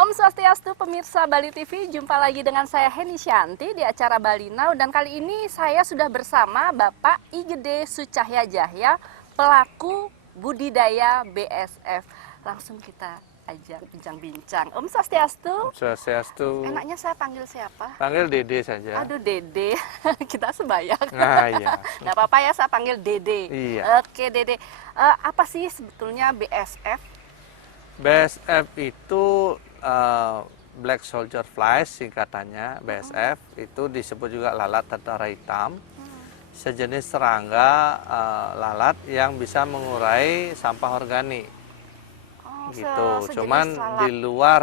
Om Swastiastu, pemirsa Bali TV, jumpa lagi dengan saya Heni Shanti di acara Bali Now, dan kali ini saya sudah bersama Bapak I Gede Sucahya Jahya, pelaku budidaya BSF. Langsung kita ajak bincang-bincang. Om Swastiastu. Om Swastiastu. Enaknya saya panggil siapa? Panggil Dede saja. Aduh, Dede. Kita sebaya. Nah, iya. Nggak apa-apa ya, saya panggil Dede. Iya. Oke, Dede. Apa sih sebetulnya BSF? BSF itu Black Soldier Flies, singkatannya BSF. Itu disebut juga lalat tentara hitam. Sejenis serangga lalat yang bisa mengurai sampah organik. Gitu. Cuman lalat. di luar,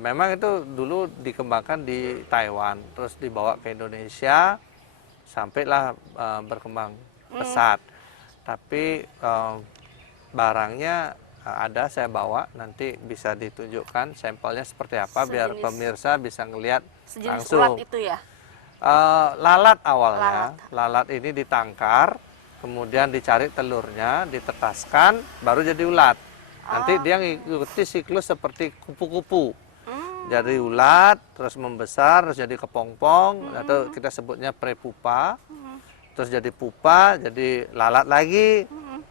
memang itu dulu dikembangkan di Taiwan, terus dibawa ke Indonesia, sampailah berkembang pesat. Tapi barangnya ada, saya bawa, nanti bisa ditunjukkan sampelnya seperti apa biar pemirsa bisa ngelihat langsung. Ulat itu ya? Lalat awalnya, lalat ini ditangkar, kemudian dicari telurnya, ditetaskan, baru jadi ulat. Nanti dia ngikuti siklus seperti kupu-kupu. Jadi ulat, terus membesar, terus jadi kepompong, atau kita sebutnya prepupa, terus jadi pupa, jadi lalat lagi,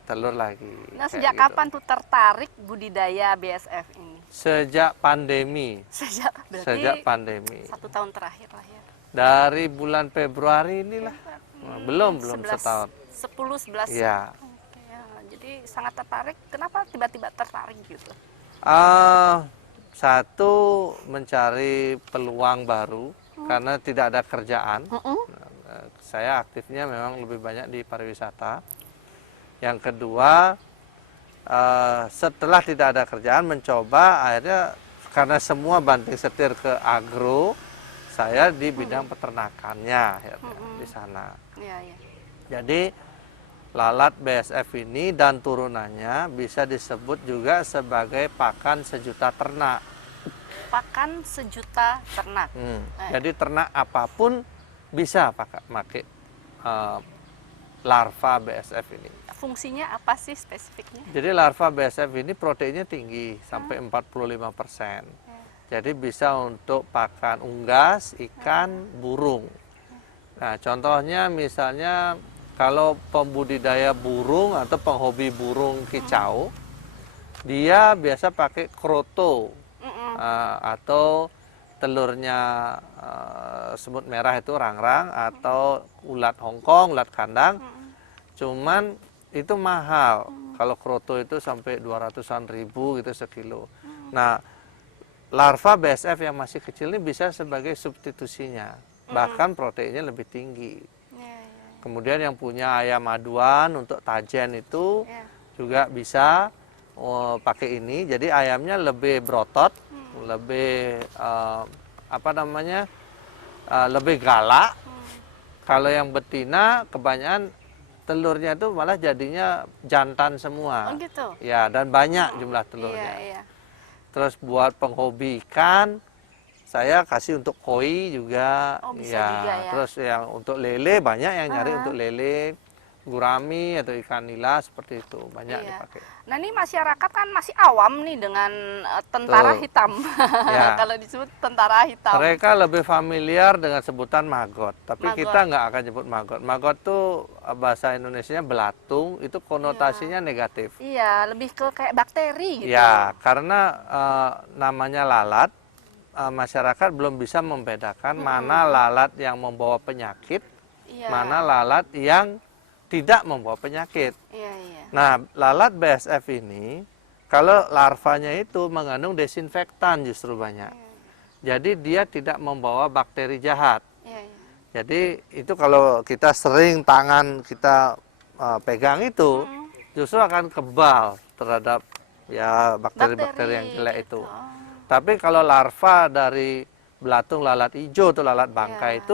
telur lagi. Nah, sejak kapan tuh tertarik budidaya BSF ini? Sejak pandemi. Sejak pandemi. 1 tahun terakhir lah ya. Dari bulan Februari inilah. Belum 11, setahun. 10-11. Iya. Oke, ya. Jadi sangat tertarik. Kenapa tiba-tiba tertarik gitu? Satu, mencari peluang baru karena tidak ada kerjaan. Saya aktifnya memang lebih banyak di pariwisata. Yang kedua, setelah tidak ada kerjaan, mencoba, akhirnya karena semua banting setir ke agro, saya di bidang peternakannya akhirnya di sana. Jadi lalat BSF ini dan turunannya bisa disebut juga sebagai pakan sejuta ternak. Pakan sejuta ternak. Jadi ternak apapun bisa pakai larva BSF ini. Fungsinya apa sih spesifiknya? Jadi larva BSF ini proteinnya tinggi, sampai 45%. Jadi bisa untuk pakan unggas, ikan, burung. Nah, contohnya misalnya kalau pembudidaya burung atau penghobi burung kicau, dia biasa pakai kroto atau telurnya semut merah itu rangrang, atau ulat Hongkong, ulat kandang. Cuman itu mahal. Kalau kroto itu sampai 200-an ribu gitu sekilo. Nah, larva BSF yang masih kecil ini bisa sebagai substitusinya. Bahkan proteinnya lebih tinggi. Kemudian yang punya ayam aduan untuk tajen itu juga bisa pakai ini. Jadi ayamnya lebih berotot, lebih lebih galak. Kalau yang betina kebanyakan telurnya itu malah jadinya jantan semua. Oh gitu? Ya, dan banyak jumlah telurnya. Iya. Terus buat penghobi ikan, saya kasih untuk koi juga. Oh, bisa juga ya. Terus yang untuk lele, banyak yang nyari untuk lele, gurami atau ikan nila, seperti itu. Banyak dipakai. Nah, ini masyarakat kan masih awam nih dengan tentara hitam. Kalau disebut tentara hitam. Mereka lebih familiar dengan sebutan maggot. Tapi kita nggak akan nyebut maggot. Maggot tuh bahasa Indonesianya belatung, itu konotasinya negatif. Iya, lebih ke kayak bakteri gitu. Ya, karena namanya lalat, masyarakat belum bisa membedakan mana lalat yang membawa penyakit, mana lalat yang tidak membawa penyakit. Nah, lalat BSF ini, kalau larvanya itu mengandung desinfektan justru banyak. Jadi dia tidak membawa bakteri jahat. Jadi itu kalau kita sering tangan kita pegang itu, justru akan kebal terhadap ya bakteri-bakteri yang jelek itu. Tapi kalau larva dari belatung lalat hijau atau lalat bangkai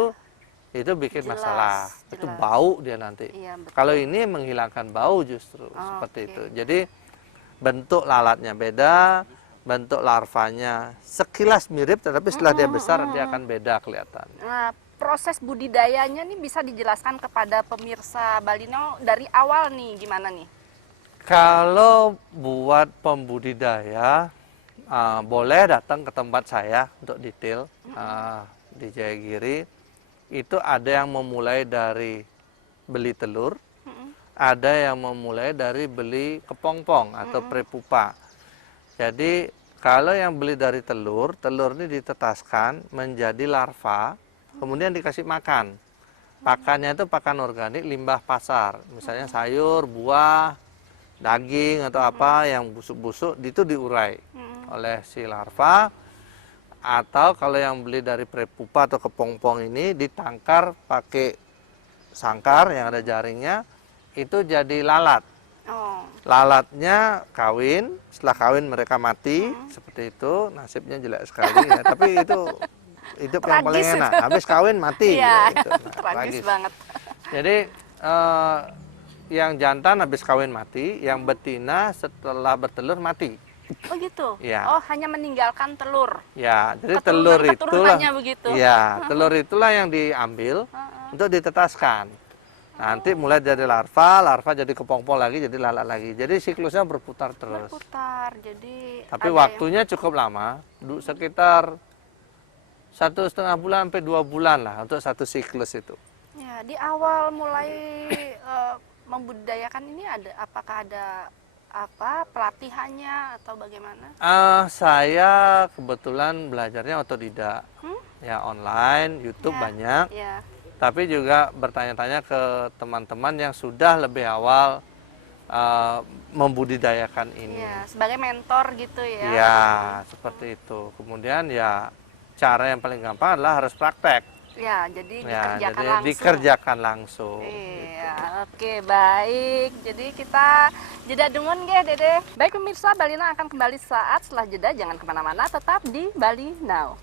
itu bikin masalah. Itu bau dia nanti. Kalau ini menghilangkan bau justru seperti itu. Jadi bentuk lalatnya beda, bentuk larvanya sekilas mirip, tetapi setelah dia besar dia akan beda kelihatannya. Nah, proses budidayanya nih bisa dijelaskan kepada pemirsa Bali Now dari awal nih, gimana nih? Kalau buat pembudidaya, boleh datang ke tempat saya untuk detail di Jayagiri. Itu ada yang memulai dari beli telur, ada yang memulai dari beli kepompong atau prepupa. Jadi kalau yang beli dari telur, telur ini ditetaskan menjadi larva, kemudian dikasih makan. Pakannya itu pakan organik, limbah pasar, misalnya sayur, buah, daging atau apa yang busuk-busuk, itu diurai oleh si larva. Atau kalau yang beli dari prepupa atau kepompong ini ditangkar pakai sangkar yang ada jaringnya, itu jadi lalat. Lalatnya kawin, setelah kawin mereka mati, seperti itu, nasibnya jelek sekali ya. Tapi itu hidup yang paling enak, habis kawin mati. Iya, gitu. tragis banget. Jadi yang jantan habis kawin mati, yang betina setelah bertelur mati. Oh gitu? Ya. Oh, hanya meninggalkan telur. Ya, jadi telur itulah, keturunannya begitu. ya, telur itulah yang diambil untuk ditetaskan. Nanti mulai dari larva, larva jadi kepompong lagi, jadi lalat lagi. Jadi siklusnya berputar terus. Berputar, jadi. Tapi waktunya cukup lama, sekitar 1,5 bulan sampai 2 bulan lah untuk satu siklus itu. Ya, di awal mulai membudidayakan ini apakah ada pelatihannya atau bagaimana? Saya kebetulan belajarnya otodidak, ya online, YouTube banyak. Ya. Tapi juga bertanya-tanya ke teman-teman yang sudah lebih awal membudidayakan ini. Ya, sebagai mentor gitu ya. Ya, seperti itu. Kemudian ya cara yang paling gampang adalah harus praktek. Ya, jadi Ya, dikerjakan jadi langsung. dikerjakan langsung. Iya, oke, baik. Jadi kita jeda dungun nggih, Dede. Baik pemirsa, Balina akan kembali saat setelah jeda. Jangan kemana-mana, tetap di Bali Now.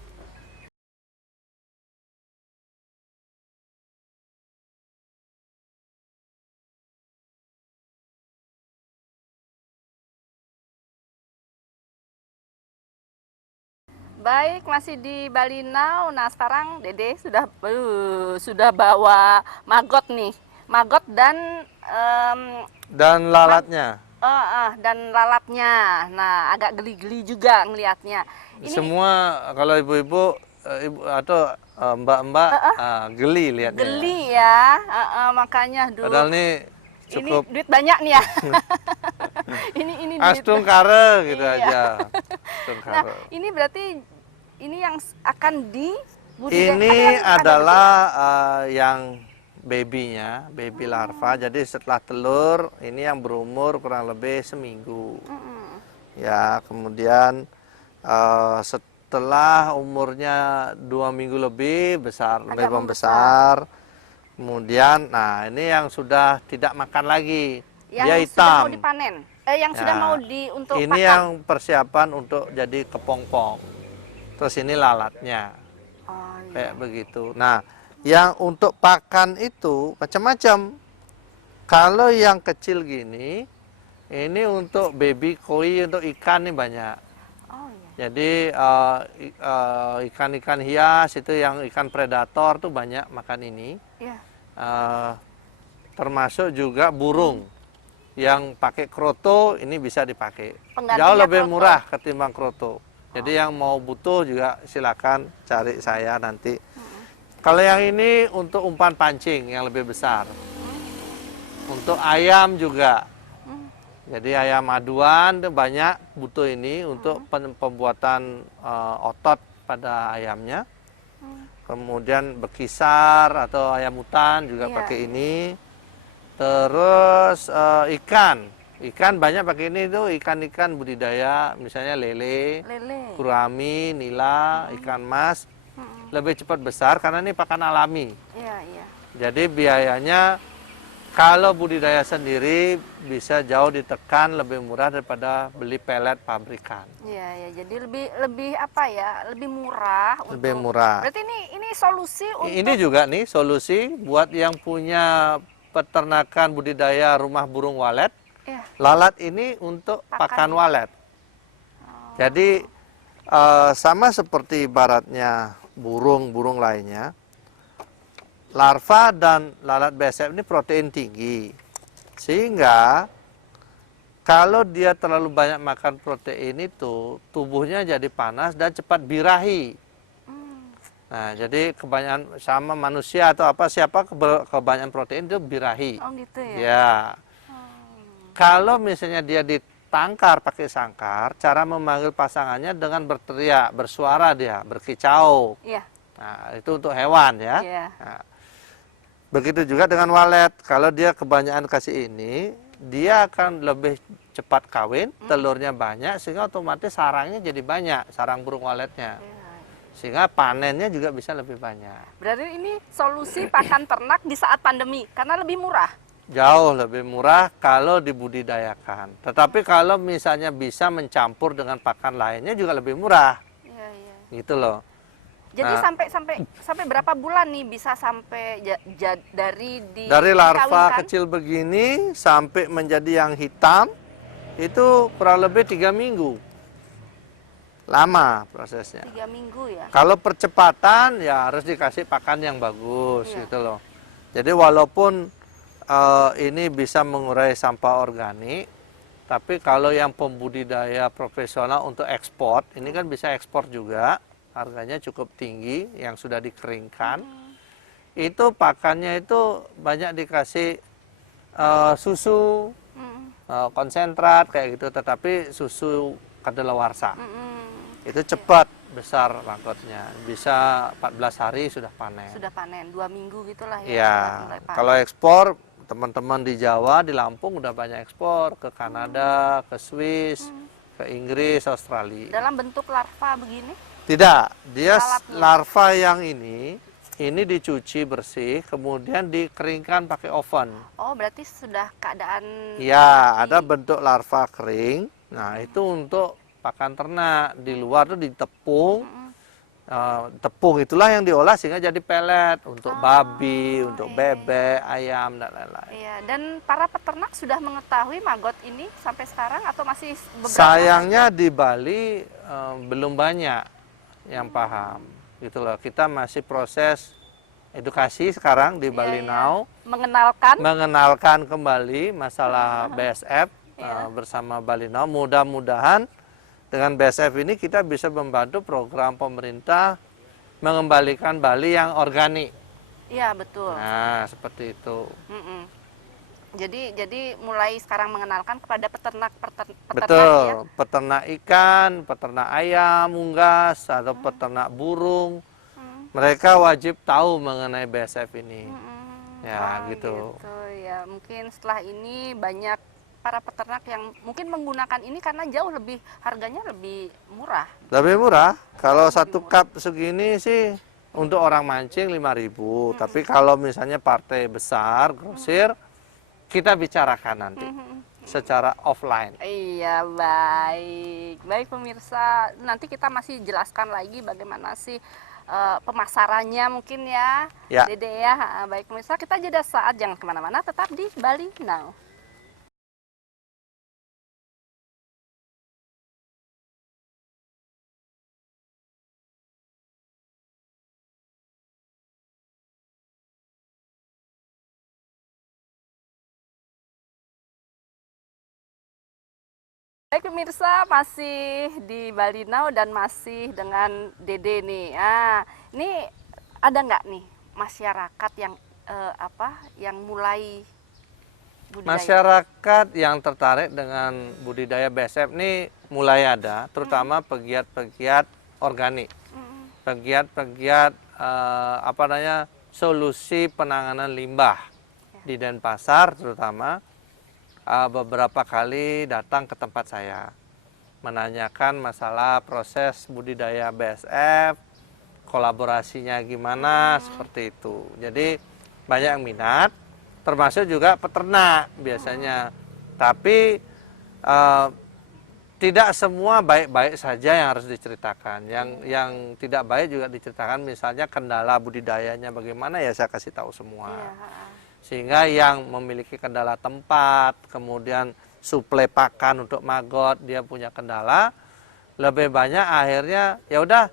Baik, masih di Bali Now. Nah, sekarang Dede sudah bawa maggot nih. Maggot dan lalatnya. dan lalatnya. Nah, agak geli-geli juga ngelihatnya. Ini semua kalau ibu-ibu atau mbak-mbak geli lihatnya. geli ya. Makanya Padahal nih cukup ini duit banyak nih ya. ini duit. astung kare gitu Iya. aja. Astung Nah, kare. ini berarti ini yang akan dibudidayakan. Ini Kan adalah yang babynya, baby larva. Jadi setelah telur, ini yang berumur kurang lebih seminggu. Ya, kemudian setelah umurnya 2 minggu lebih besar, lebih membesar. Kemudian, nah ini yang sudah tidak makan lagi, yang dia sudah hitam. mau dipanen, yang sudah mau untuk ini pakan. yang persiapan untuk jadi kepompong. Terus ini lalatnya, kayak begitu. Nah, yang untuk pakan itu macam-macam. Kalau yang kecil gini, ini untuk baby koi, untuk ikan nih banyak. Jadi ikan-ikan hias itu yang ikan predator tuh banyak makan ini. Termasuk juga burung yang pakai kroto ini bisa dipakai. Jauh lebih murah ketimbang kroto. Jadi yang mau butuh juga silakan cari saya nanti. Kalau yang ini untuk umpan pancing yang lebih besar. Untuk ayam juga. Jadi ayam aduan itu banyak butuh ini untuk pembuatan otot pada ayamnya. Kemudian bekisar atau ayam hutan juga pakai ini. Terus ikan banyak pakai ini tuh, ikan-ikan budidaya, misalnya lele, gurami, nila, ikan mas. Lebih cepat besar karena ini pakan alami. Jadi biayanya kalau budidaya sendiri bisa jauh ditekan, lebih murah daripada beli pelet pabrikan. Iya, jadi lebih apa ya? Lebih murah. Lebih murah. Berarti ini solusi untuk. Ini juga nih solusi buat yang punya peternakan budidaya rumah burung walet. Lalat ini untuk pakan walet. Jadi sama seperti ibaratnya burung-burung lainnya. Larva dan lalat besek ini protein tinggi, sehingga Kalau dia terlalu banyak makan protein itu, tubuhnya jadi panas dan cepat birahi. Nah, jadi kebanyakan sama manusia atau apa siapa kebanyakan protein itu birahi. Oh gitu ya. Ya. Kalau misalnya dia ditangkar pakai sangkar, cara memanggil pasangannya dengan berteriak, bersuara dia, berkicau. Iya. Nah, itu untuk hewan ya. Iya. Nah, begitu juga dengan walet. Kalau dia kebanyakan kasih ini, dia akan lebih cepat kawin, telurnya banyak, sehingga otomatis sarangnya jadi banyak, sarang burung waletnya. Sehingga panennya juga bisa lebih banyak. Berarti ini solusi pakan ternak di saat pandemi, karena lebih murah. Jauh lebih murah kalau dibudidayakan. Tetapi kalau misalnya bisa mencampur dengan pakan lainnya juga lebih murah. Iya, iya. Gitu loh. Jadi Nah, sampai berapa bulan nih bisa sampai dari larva dikawinkan? kecil begini sampai menjadi yang hitam itu kurang lebih 3 minggu. Lama prosesnya. 3 minggu ya. Kalau percepatan ya harus dikasih pakan yang bagus Iya. gitu loh. Jadi walaupun ini bisa mengurai sampah organik, tapi kalau yang pembudidaya profesional untuk ekspor, ini kan bisa ekspor juga, harganya cukup tinggi yang sudah dikeringkan. Itu pakannya itu banyak dikasih susu, konsentrat kayak gitu, tetapi susu kadaluarsa. Itu cepat besar magotnya, bisa 14 hari sudah panen. Sudah panen 2 minggu gitulah ya. Iya, sudah mulai panen. kalau ekspor teman-teman di Jawa, di Lampung udah banyak ekspor ke Kanada, ke Swiss, ke Inggris, Australia. Dalam bentuk larva begini? Tidak, dia Lalatnya. larva yang ini dicuci bersih, kemudian dikeringkan pakai oven. Oh, berarti sudah keadaan Ya, ada bentuk larva kering. Nah, itu untuk pakan ternak. Di luar tuh ditepung. Tepung itulah yang diolah sehingga jadi pelet untuk babi, untuk bebek, ayam dan lain-lain. Iya, dan para peternak sudah mengetahui maggot ini sampai sekarang atau masih beberapa? Sayangnya di Bali belum banyak yang paham. Gitu loh. Kita masih proses edukasi sekarang di Bali Now, mengenalkan kembali masalah BSF bersama Bali Now. Mudah-mudahan dengan BSF ini kita bisa membantu program pemerintah mengembalikan Bali yang organik. Iya, betul. Nah, seperti itu. Jadi mulai sekarang mengenalkan kepada peternak Betul, ya. peternak ikan, peternak ayam, unggas, atau peternak burung. Mereka wajib tahu mengenai BSF ini. Ya, gitu. Ya, mungkin setelah ini banyak para peternak yang mungkin menggunakan ini karena jauh lebih harganya lebih murah. Lebih murah. Kalau satu cup segini sih untuk orang mancing 5.000. Tapi kalau misalnya partai besar, grosir, kita bicarakan nanti secara offline. Iya, baik. Baik pemirsa, nanti kita masih jelaskan lagi bagaimana sih pemasarannya mungkin ya, Ya. Dede ya. Baik pemirsa, kita jeda saat, jangan kemana-mana, tetap di Bali Now. Baik pemirsa, masih di Bali Now dan masih dengan Dede nih. Ini ada nggak nih masyarakat yang yang mulai budidaya? Masyarakat yang tertarik dengan budidaya BSF ini mulai ada, terutama pegiat-pegiat organik, pegiat-pegiat solusi penanganan limbah di Denpasar terutama. Beberapa kali datang ke tempat saya menanyakan masalah proses budidaya BSF, kolaborasinya gimana, seperti itu. Jadi banyak yang minat, termasuk juga peternak biasanya. Tapi tidak semua baik-baik saja yang harus diceritakan. Yang tidak baik juga diceritakan, misalnya kendala budidayanya bagaimana, ya saya kasih tahu semua. Sehingga yang memiliki kendala tempat, kemudian suplai pakan untuk maggot, dia punya kendala, lebih banyak akhirnya ya udah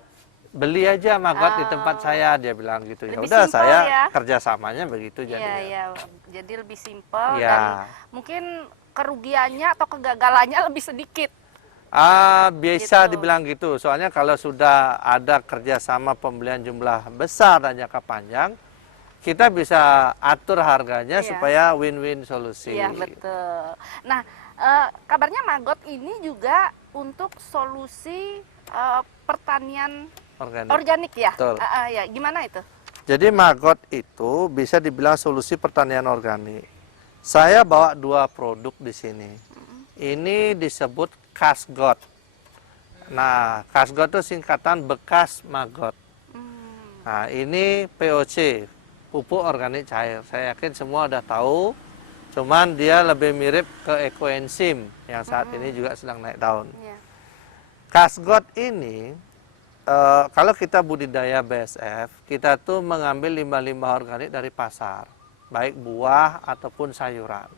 beli aja maggot di tempat saya, dia bilang gitu. Ya udah, saya kerjasamanya begitu. Iya, jadi lebih simpel ya. Dan mungkin kerugiannya atau kegagalannya lebih sedikit. Bisa Gitu. dibilang gitu. Soalnya kalau sudah ada kerjasama pembelian jumlah besar dan jangka panjang, kita bisa atur harganya Iya. supaya win-win solusi. Iya, betul. Nah, kabarnya Maggot ini juga untuk solusi pertanian Organik. organik ya? Betul. Ya, gimana itu? Jadi Maggot itu bisa dibilang solusi pertanian organik. Saya bawa 2 produk di sini. Ini disebut Kasgot. Nah, Kasgot itu singkatan bekas Maggot. Nah, ini POC, pupuk organik cair. Saya yakin semua udah tahu. Cuman dia lebih mirip ke ekoenzim yang saat ini juga sedang naik daun. Iya. Kasgot ini, kalau kita budidaya BSF, kita tuh mengambil limbah-limbah organik dari pasar, baik buah ataupun sayuran.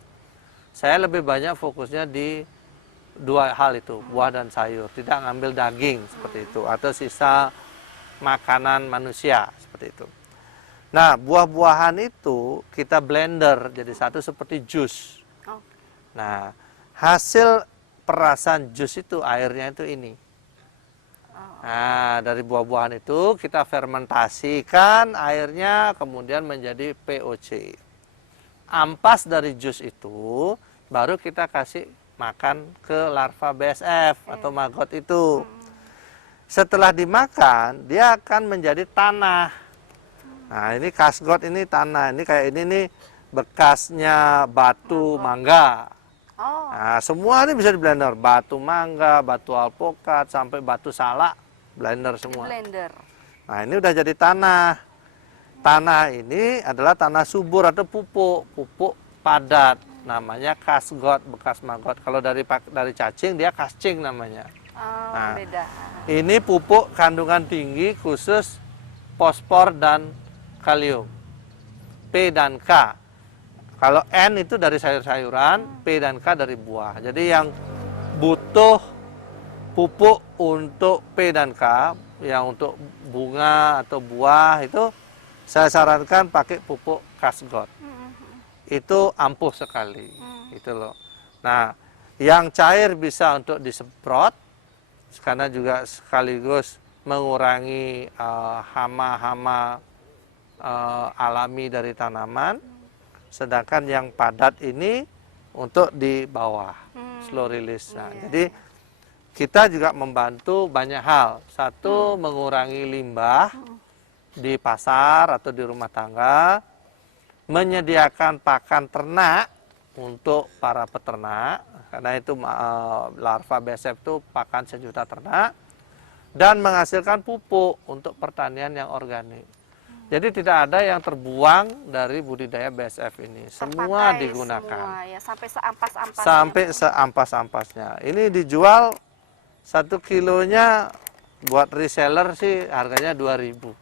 Saya lebih banyak fokusnya di 2 hal itu, buah dan sayur. Tidak ngambil daging seperti itu, atau sisa makanan manusia seperti itu. Nah, buah-buahan itu kita blender jadi satu seperti jus. Oh. Nah, hasil perasan jus itu airnya itu ini. Nah, dari buah-buahan itu kita fermentasikan airnya kemudian menjadi POC. Ampas dari jus itu baru kita kasih makan ke larva BSF atau maggot itu. Setelah dimakan, dia akan menjadi tanah. Nah, ini Kasgot ini tanah. Ini kayak ini nih bekasnya batu mangga. Oh, Nah, semua ini bisa di blender. Batu mangga, batu alpukat, sampai batu salak, blender di semua. blender. Nah, ini udah jadi tanah. Tanah ini adalah tanah subur atau pupuk padat. Namanya Kasgot, bekas maggot. Kalau dari cacing dia kascing namanya. Oh, Nah, beda. Ini pupuk kandungan tinggi khusus fosfor dan kalium. P dan K. Kalau N itu dari sayur-sayuran, P dan K dari buah. Jadi yang butuh pupuk untuk P dan K, yang untuk bunga atau buah itu saya sarankan pakai pupuk Kasgot. Itu ampuh sekali, gitu loh. Nah, yang cair bisa untuk disemprot, karena juga sekaligus mengurangi hama-hama alami dari tanaman. Sedangkan yang padat ini untuk di bawah, slow release. Nah, jadi kita juga membantu banyak hal. Satu, mengurangi limbah di pasar atau di rumah tangga, menyediakan pakan ternak untuk para peternak, karena itu larva BSF itu pakan sejuta ternak, dan menghasilkan pupuk untuk pertanian yang organik. Jadi tidak ada yang terbuang dari budidaya BSF ini, semua Terpakai digunakan. semua, ya, sampai seampas-ampasnya. Sampai seampas-ampasnya. Ini dijual 1 kilonya buat reseller sih harganya 2.000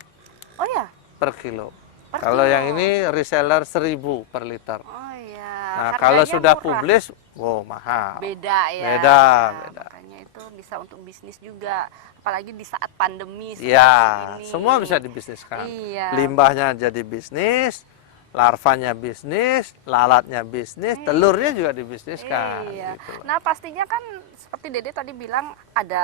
Oh ya? per kilo. Per Kalau kilo. yang ini reseller 1.000 per liter. Oh ya. Nah, kalau Harganya sudah murah. publish, wow, mahal. Beda ya. Beda, Nah, beda. Makanya itu bisa untuk bisnis juga, apalagi di saat pandemi seperti Ya, ini. semua bisa dibisniskan. Iya. Limbahnya jadi bisnis, larvanya bisnis, lalatnya bisnis, telurnya juga dibisniskan. Iya. Gitu. Nah, pastinya kan seperti Dede tadi bilang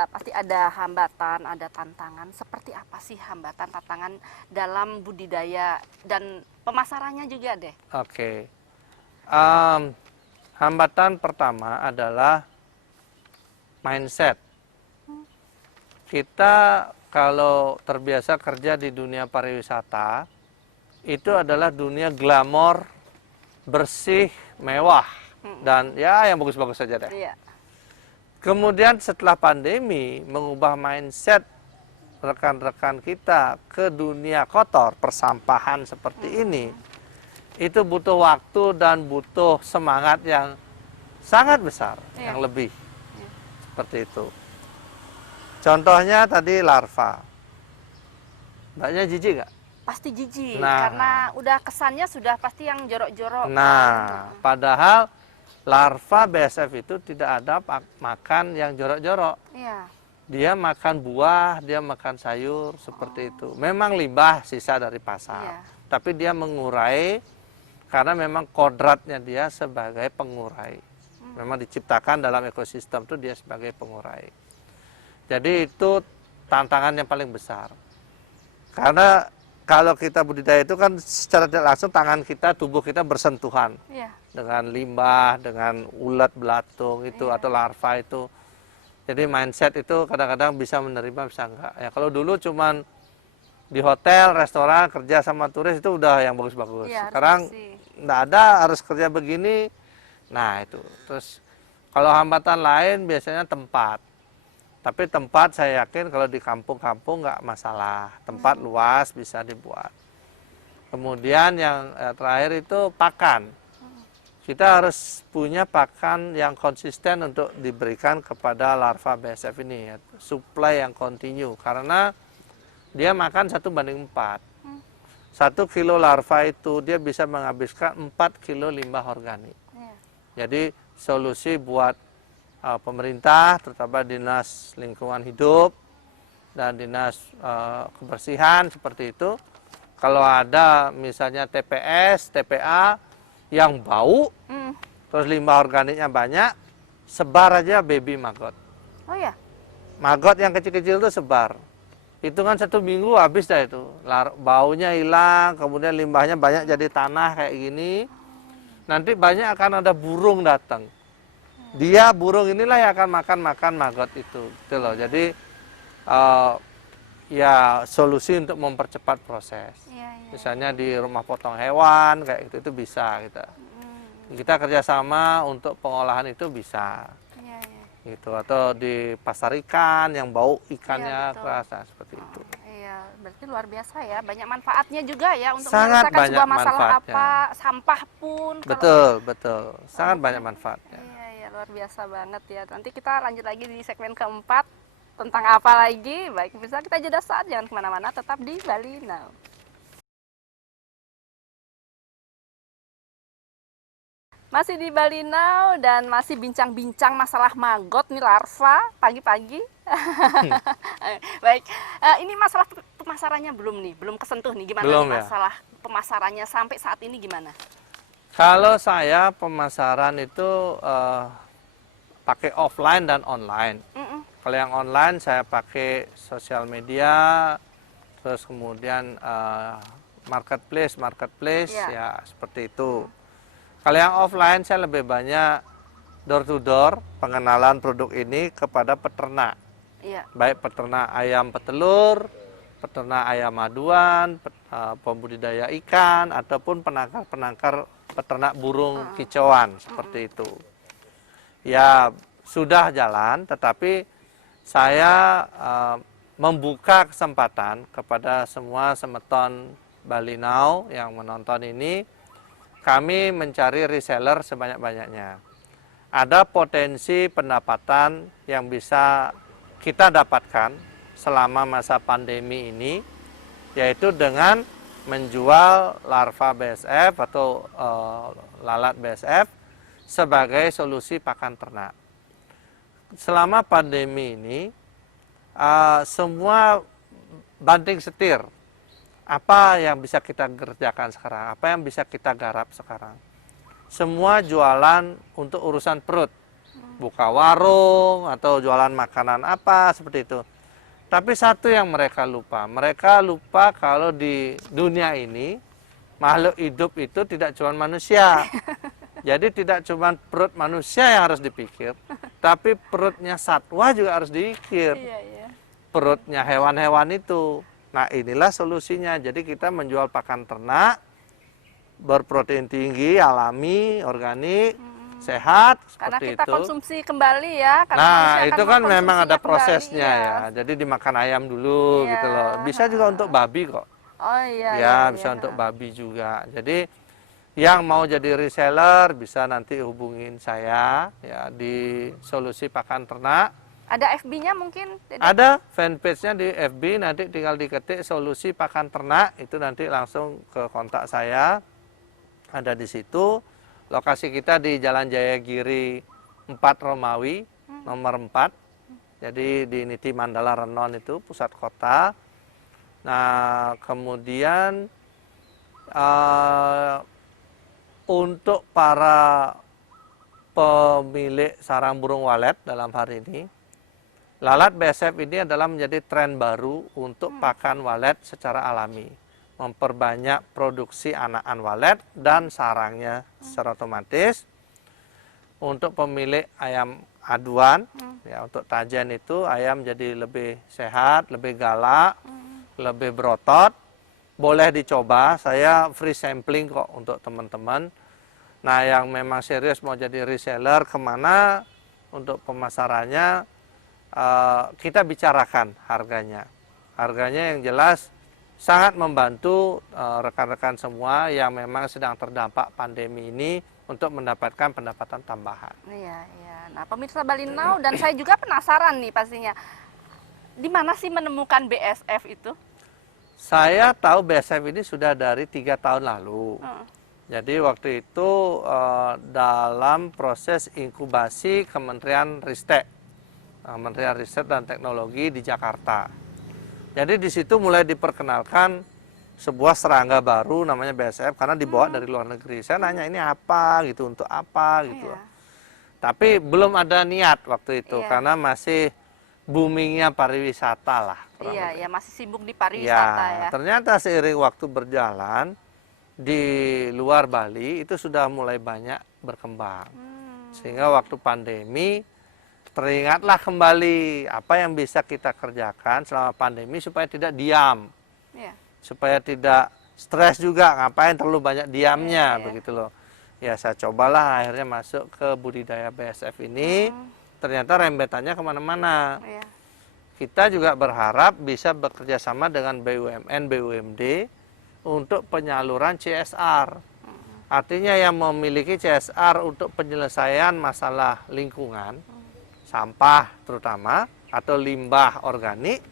pasti ada hambatan, ada tantangan. Seperti apa sih hambatan, tantangan dalam budidaya dan pemasarannya juga deh? Oke. Hambatan pertama adalah mindset. Kita kalau terbiasa kerja di dunia pariwisata, itu adalah dunia glamor, bersih, mewah, dan ya yang bagus-bagus saja deh. Iya. Kemudian setelah pandemi, mengubah mindset rekan-rekan kita ke dunia kotor, persampahan seperti ini, itu butuh waktu dan butuh semangat yang sangat besar, yang lebih. Seperti itu. Contohnya tadi larva. Mbaknya jijik nggak? Pasti jijik, Nah. karena udah kesannya sudah pasti yang jorok-jorok. Nah, padahal larva BSF itu tidak ada makan yang jorok-jorok. Iya. Dia makan buah, dia makan sayur, seperti itu. Memang limbah sisa dari pasar. Iya. Tapi dia mengurai, karena memang kodratnya dia sebagai pengurai. Memang diciptakan dalam ekosistem itu dia sebagai pengurai. Jadi itu tantangan yang paling besar. Karena kalau kita budidaya itu kan secara tidak langsung tangan kita, tubuh kita bersentuhan dengan limbah, dengan ulat belatung itu atau larva itu. Jadi mindset itu kadang-kadang bisa menerima, bisa enggak. Ya kalau dulu cuman di hotel, restoran, kerja sama turis itu udah yang bagus-bagus. Sekarang enggak ada, harus kerja begini. Nah itu. Terus kalau hambatan lain biasanya tempat. Tapi tempat saya yakin kalau di kampung-kampung nggak masalah. Tempat luas bisa dibuat. Kemudian yang terakhir itu pakan. Kita harus punya pakan yang konsisten untuk diberikan kepada larva BSF ini. Ya. Supply yang kontinu. Karena dia makan 1:4. 1 kilo larva itu dia bisa menghabiskan 4 kilo limbah organik. Jadi solusi buat pemerintah, terutama Dinas Lingkungan Hidup dan Dinas Kebersihan seperti itu. Kalau ada misalnya TPS, TPA yang bau, terus limbah organiknya banyak, sebar aja baby maggot. Oh ya? Maggot yang kecil-kecil itu sebar. Itu kan 1 minggu habis dah itu. Baunya hilang, kemudian limbahnya banyak jadi tanah kayak gini. Nanti banyak akan ada burung datang. Dia burung inilah yang akan makan maggot itu, gitu loh. Jadi ya solusi untuk mempercepat proses. Misalnya di rumah potong hewan kayak gitu itu bisa kita. Kita kerjasama untuk pengolahan itu bisa. Gitu atau di pasar ikan yang bau ikannya kerasa seperti itu. Iya, berarti luar biasa ya, banyak manfaatnya juga ya untuk Sangat menyelesaikan sebuah masalah manfaatnya. apa, sampah pun. Betul, sangat banyak manfaatnya. Iya, luar biasa banget ya. Nanti kita lanjut lagi di segmen keempat tentang apa lagi. Baik, bisa kita jeda saat, jangan kemana-mana, tetap di Bali Now. Masih di Bali Now dan masih bincang-bincang masalah maggot nih, larva pagi-pagi. Baik, ini masalah pemasarannya belum kesentuh nih. Gimana belum, nih masalah pemasarannya sampai saat ini gimana? Kalau saya pemasaran itu pakai offline dan online. Kalau yang online saya pakai sosial media, terus kemudian marketplace ya seperti itu. Kalau yang offline saya lebih banyak door to door pengenalan produk ini kepada peternak. Baik peternak ayam petelur, peternak ayam maduan, pembudidaya ikan ataupun penangkar peternak burung kicauan seperti itu. Ya sudah jalan, tetapi saya membuka kesempatan kepada semua semeton Bali Now yang menonton ini. Kami mencari reseller sebanyak-banyaknya. Ada potensi pendapatan yang bisa kita dapatkan selama masa pandemi ini, yaitu dengan menjual larva BSF atau lalat BSF sebagai solusi pakan ternak. Selama pandemi ini, semua banting setir. Apa yang bisa kita kerjakan sekarang? Apa yang bisa kita garap sekarang? Semua jualan untuk urusan perut. Buka warung atau jualan makanan apa seperti itu. Tapi satu yang mereka lupa kalau di dunia ini makhluk hidup itu tidak cuma manusia. Jadi tidak cuma perut manusia yang harus dipikir, tapi perutnya satwa juga harus dipikir. Perutnya hewan-hewan itu. Nah inilah solusinya. Jadi kita menjual pakan ternak berprotein tinggi, alami, organik, sehat. Karena seperti kita itu. Konsumsi kembali ya. Nah itu kan memang ada prosesnya ya. Jadi dimakan ayam dulu gitu loh. Bisa juga untuk babi kok. Oh iya. Bisa untuk babi juga. Jadi yang mau jadi reseller bisa nanti hubungin saya ya di Solusi Pakan Ternak. Ada FB-nya mungkin? Ada fanpage-nya di FB, nanti tinggal diketik Solusi Pakan Ternak, itu nanti langsung ke kontak saya. Ada di situ. Lokasi kita di Jalan Jayagiri 4 Romawi, nomor 4. Jadi di Niti Mandala Renon itu, pusat kota. Nah, kemudian untuk para pemilik sarang burung walet dalam hari ini, lalat BSF ini adalah menjadi tren baru untuk pakan walet secara alami. Memperbanyak produksi anakan walet dan sarangnya secara otomatis. Untuk pemilik ayam aduan, ya untuk tajen itu ayam jadi lebih sehat, lebih galak, lebih berotot. Boleh dicoba, saya free sampling kok untuk teman-teman. Nah, yang memang serius mau jadi reseller kemana untuk pemasarannya, kita bicarakan harganya. Harganya yang jelas sangat membantu rekan-rekan semua yang memang sedang terdampak pandemi ini untuk mendapatkan pendapatan tambahan. Iya, iya. Nah, pemirsa Bali Now dan saya juga penasaran nih pastinya. Di mana sih menemukan BSF itu? Saya tahu BSF ini sudah dari 3 tahun lalu. Jadi waktu itu dalam proses inkubasi Kementerian Ristek, Kementerian Riset dan Teknologi di Jakarta. Jadi di situ mulai diperkenalkan sebuah serangga baru namanya BSF karena dibawa dari luar negeri. Saya nanya ini apa gitu, untuk apa gitu. Iya. Tapi belum ada niat waktu itu Iya. karena masih boomingnya pariwisata lah. Iya, ya masih sibuk di pariwisata ya. Ternyata seiring waktu berjalan di luar Bali itu sudah mulai banyak berkembang. Sehingga waktu pandemi teringatlah kembali apa yang bisa kita kerjakan selama pandemi supaya tidak diam. Iya. Supaya tidak stres juga, ngapain terlalu banyak diamnya, begitu loh. Ya saya cobalah akhirnya masuk ke budidaya BSF ini, ternyata rembetannya kemana-mana. Iya. Kita juga berharap bisa bekerja sama dengan BUMN, BUMD untuk penyaluran CSR. Artinya yang memiliki CSR untuk penyelesaian masalah lingkungan, sampah terutama, atau limbah organik,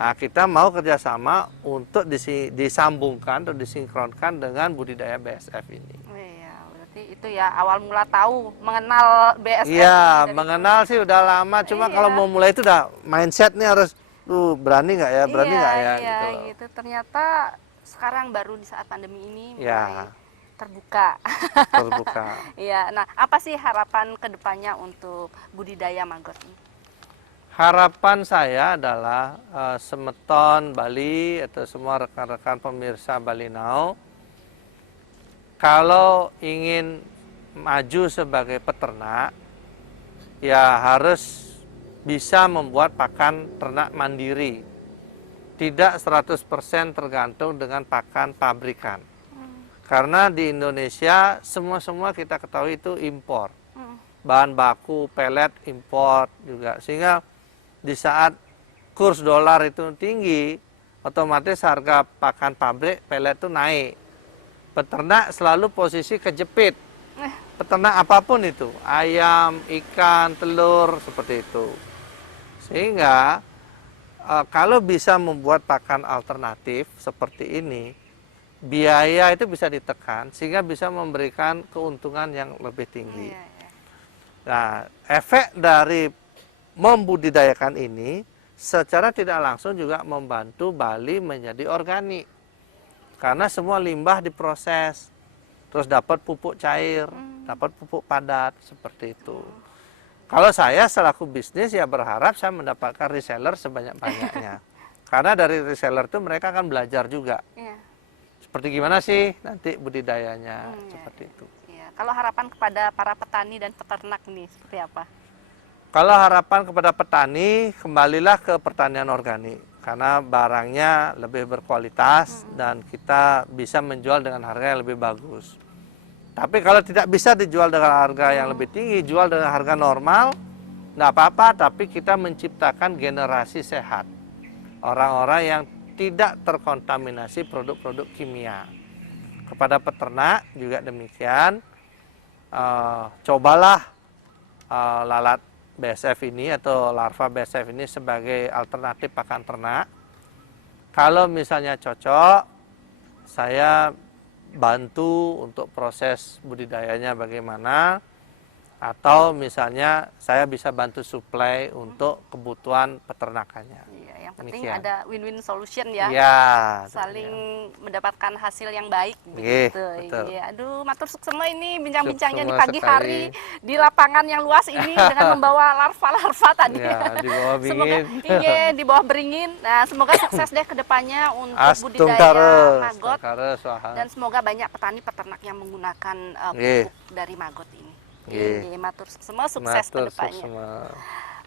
nah, kita mau kerjasama untuk disambungkan atau disinkronkan dengan budidaya BSF ini. Iya, berarti itu ya awal mula tahu mengenal BSF. Iya, mengenal sih udah lama, cuma kalau mau mulai itu udah mindset nih harus, berani nggak ya, berani nggak ya, iya, gitu. gitu. Ternyata sekarang baru di saat pandemi ini mulai Ya, terbuka. terbuka. Iya, nah apa sih harapan kedepannya untuk budidaya maggot ini? Harapan saya adalah Semeton Bali atau semua rekan-rekan pemirsa Bali Now, kalau ingin maju sebagai peternak, ya harus bisa membuat pakan ternak mandiri. Tidak 100% tergantung dengan pakan pabrikan. Karena di Indonesia semua kita ketahui itu impor. Bahan baku, pelet impor juga. Sehingga di saat kurs dolar itu tinggi, otomatis harga pakan pabrik pelet itu naik. Peternak selalu posisi kejepit. Peternak apapun itu, ayam, ikan, telur, seperti itu. Sehingga kalau bisa membuat pakan alternatif seperti ini, biaya itu bisa ditekan sehingga bisa memberikan keuntungan yang lebih tinggi. Iya, iya. Nah, efek dari membudidayakan ini secara tidak langsung juga membantu Bali menjadi organik. Karena semua limbah diproses, terus dapat pupuk cair, dapat pupuk padat, seperti itu. Kalau saya selaku bisnis ya berharap saya mendapatkan reseller sebanyak-banyaknya. Karena dari reseller itu mereka akan belajar juga. Iya. Seperti gimana sih nanti budidayanya, seperti itu. Iya. Kalau harapan kepada para petani dan peternak nih seperti apa? Kalau harapan kepada petani, kembalilah ke pertanian organik. Karena barangnya lebih berkualitas dan kita bisa menjual dengan harga yang lebih bagus. Tapi kalau tidak bisa dijual dengan harga yang lebih tinggi, jual dengan harga normal, nggak apa-apa, tapi kita menciptakan generasi sehat. Orang-orang yang tidak terkontaminasi produk-produk kimia. Kepada peternak juga demikian, cobalah lalat BSF ini atau larva BSF ini sebagai alternatif pakan ternak. Kalau misalnya cocok, saya bantu untuk proses budidayanya bagaimana. Atau misalnya saya bisa bantu suplai untuk kebutuhan peternakannya. Iya, yang penting Demikian. ada win-win solution ya. Iya. Saling mendapatkan hasil yang baik Iya, begitu. betul. Iya, aduh matur sukses semua ini bincang-bincangnya di Sukses pagi sekali. hari di lapangan yang luas ini dengan membawa larva-larva tadi. Ya, di bawah Semoga bingin. iya di bawah beringin. Nah, semoga sukses deh ke depannya untuk Astungkare, budidaya maggot astungkare, swaha. dan semoga banyak petani peternak yang menggunakan Iya. pupuk dari maggot ini. Iya. Iya, matur semua sukses ke Matur depannya. semua.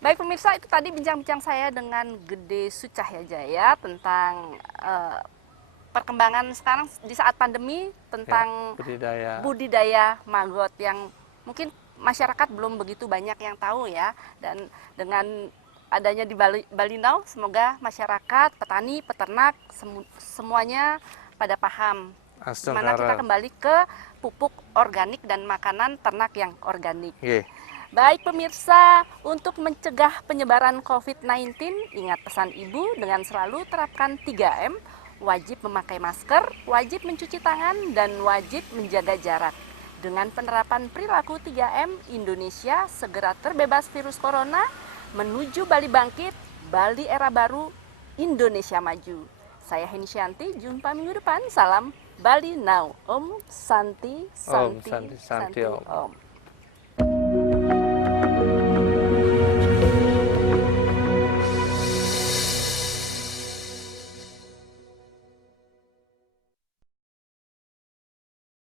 Baik pemirsa, itu tadi bincang-bincang saya dengan Gede Sucahya Jaya tentang perkembangan sekarang di saat pandemi tentang Budidaya. budidaya maggot yang mungkin masyarakat belum begitu banyak yang tahu ya. Dan dengan adanya di Bali Now, semoga masyarakat, petani, peternak semuanya pada paham. Dimana kita Astungkare. kembali ke pupuk organik dan makanan ternak yang organik. Iya. Baik pemirsa, untuk mencegah penyebaran COVID-19, ingat pesan ibu dengan selalu terapkan 3M, wajib memakai masker, wajib mencuci tangan, dan wajib menjaga jarak. Dengan penerapan perilaku 3M, Indonesia segera terbebas virus corona, menuju Bali bangkit, Bali era baru, Indonesia maju. Saya Heni Shanti, jumpa minggu depan. Salam Bali Now. Om Santi, Santi, Santi, Santi, Om. Om.